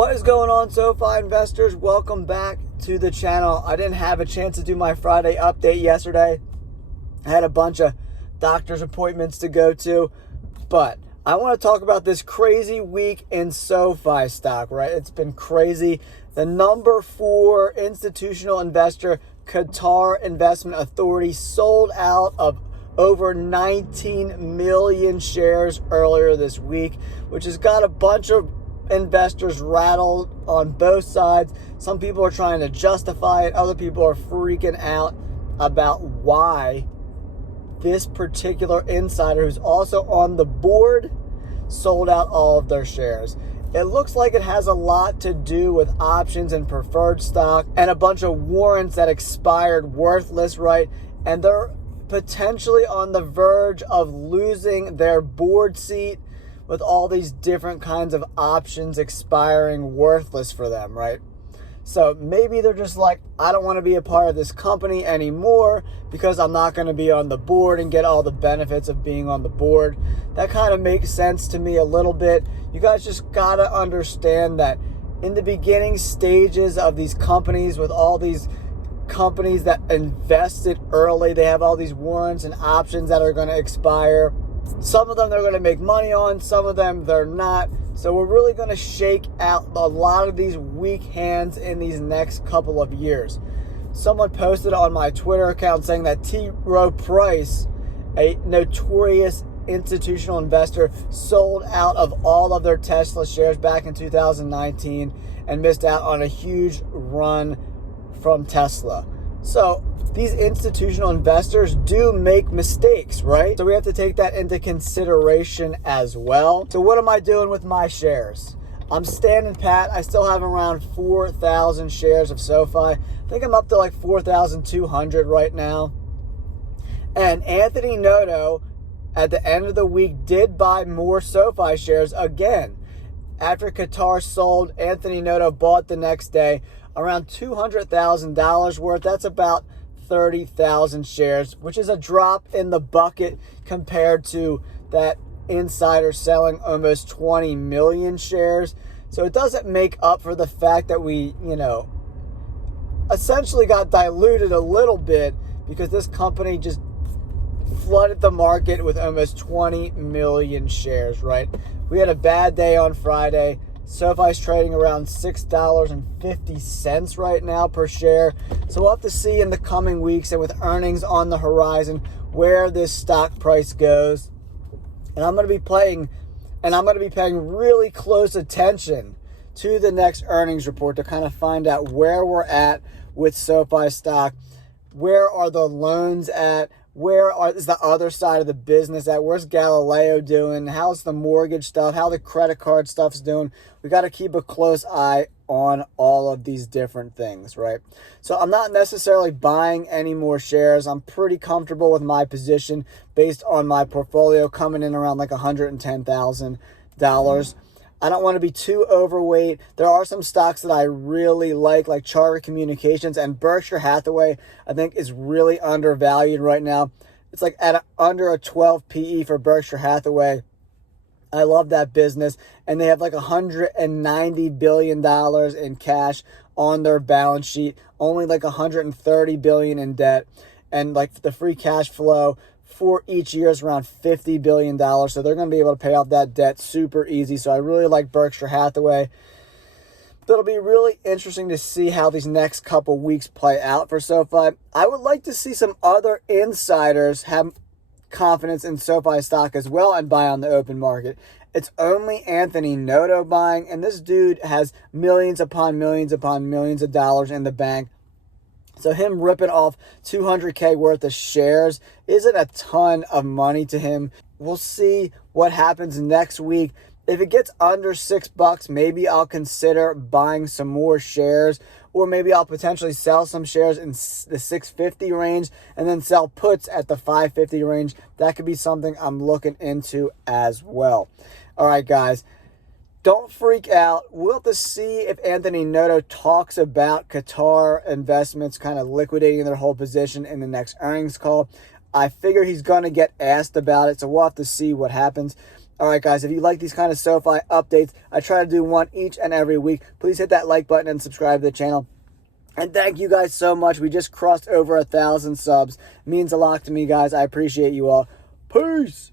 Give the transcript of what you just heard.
What is going on, SoFi investors? Welcome back to the channel. I didn't have a chance to do my Friday update yesterday. I had a bunch of doctor's appointments to go to, but I want to talk about this crazy week in SoFi stock, right? It's been crazy. The number 4 institutional investor, Qatar Investment Authority, sold out of over 19 million shares earlier this week, which has got a bunch of investors rattled on both sides. Some people are trying to justify it. Other people are freaking out about why this particular insider, who's also on the board, sold out all of their shares. It looks like it has a lot to do with options and preferred stock and a bunch of warrants that expired worthless, right? And they're potentially on the verge of losing their board seat with all these different kinds of options expiring worthless for them, right? So maybe they're just like, I don't want to be a part of this company anymore because I'm not going to be on the board and get all the benefits of being on the board. That kind of makes sense to me a little bit. You guys just got to understand that in the beginning stages of these companies, with all these companies that invested early, they have all these warrants and options that are going to expire. Some of them they're going to make money on, some of them they're not. So we're really going to shake out a lot of these weak hands in these next couple of years. Someone posted on my Twitter account saying that T. Rowe Price, a notorious institutional investor, sold out of all of their Tesla shares back in 2019 and missed out on a huge run from Tesla. So these institutional investors do make mistakes, right? So we have to take that into consideration as well. So what am I doing with my shares? I'm standing pat. I still have around 4,000 shares of SoFi. I think I'm up to like 4,200 right now. And Anthony Noto, at the end of the week, did buy more SoFi shares again. After Qatar sold, Anthony Noto bought the next day around $200,000 worth. That's about 30,000 shares, which is a drop in the bucket compared to that insider selling almost 20 million shares. So it doesn't make up for the fact that we, essentially got diluted a little bit because this company just flooded the market with almost 20 million shares, right? We had a bad day on Friday. SoFi's trading around $6.50 right now per share. So we'll have to see in the coming weeks and with earnings on the horizon where this stock price goes. And I'm going to be paying really close attention to the next earnings report to kind of find out where we're at with SoFi stock. Where are the loans at? Is the other side of the business at? Where's Galileo doing? How's the mortgage stuff? How the credit card stuff's doing? We got to keep a close eye on all of these different things, right? So I'm not necessarily buying any more shares. I'm pretty comfortable with my position based on my portfolio coming in around like $110,000. I don't want to be too overweight. There are some stocks that I really like Charter Communications, and Berkshire Hathaway, I think, is really undervalued right now. It's like at under a 12 PE for Berkshire Hathaway. I love that business, and they have like $190 billion in cash on their balance sheet, only like $130 billion in debt, and like the free cash flow for each year is around $50 billion. So they're going to be able to pay off that debt super easy. So I really like Berkshire Hathaway. It'll be really interesting to see how these next couple weeks play out for SoFi. I would like to see some other insiders have confidence in SoFi stock as well and buy on the open market. It's only Anthony Noto buying, and this dude has millions upon millions upon millions of dollars in the bank. So him ripping off $200K worth of shares isn't a ton of money to him. We'll see what happens next week. If it gets under $6, maybe I'll consider buying some more shares, or maybe I'll potentially sell some shares in the 650 range and then sell puts at the 550 range. That could be something I'm looking into as well. All right, guys. Don't freak out. We'll have to see if Anthony Noto talks about Qatar Investments kind of liquidating their whole position in the next earnings call. I figure he's going to get asked about it, so we'll have to see what happens. All right, guys, if you like these kind of SoFi updates, I try to do one each and every week. Please hit that like button and subscribe to the channel. And thank you guys so much. We just crossed over 1,000 subs. It means a lot to me, guys. I appreciate you all. Peace.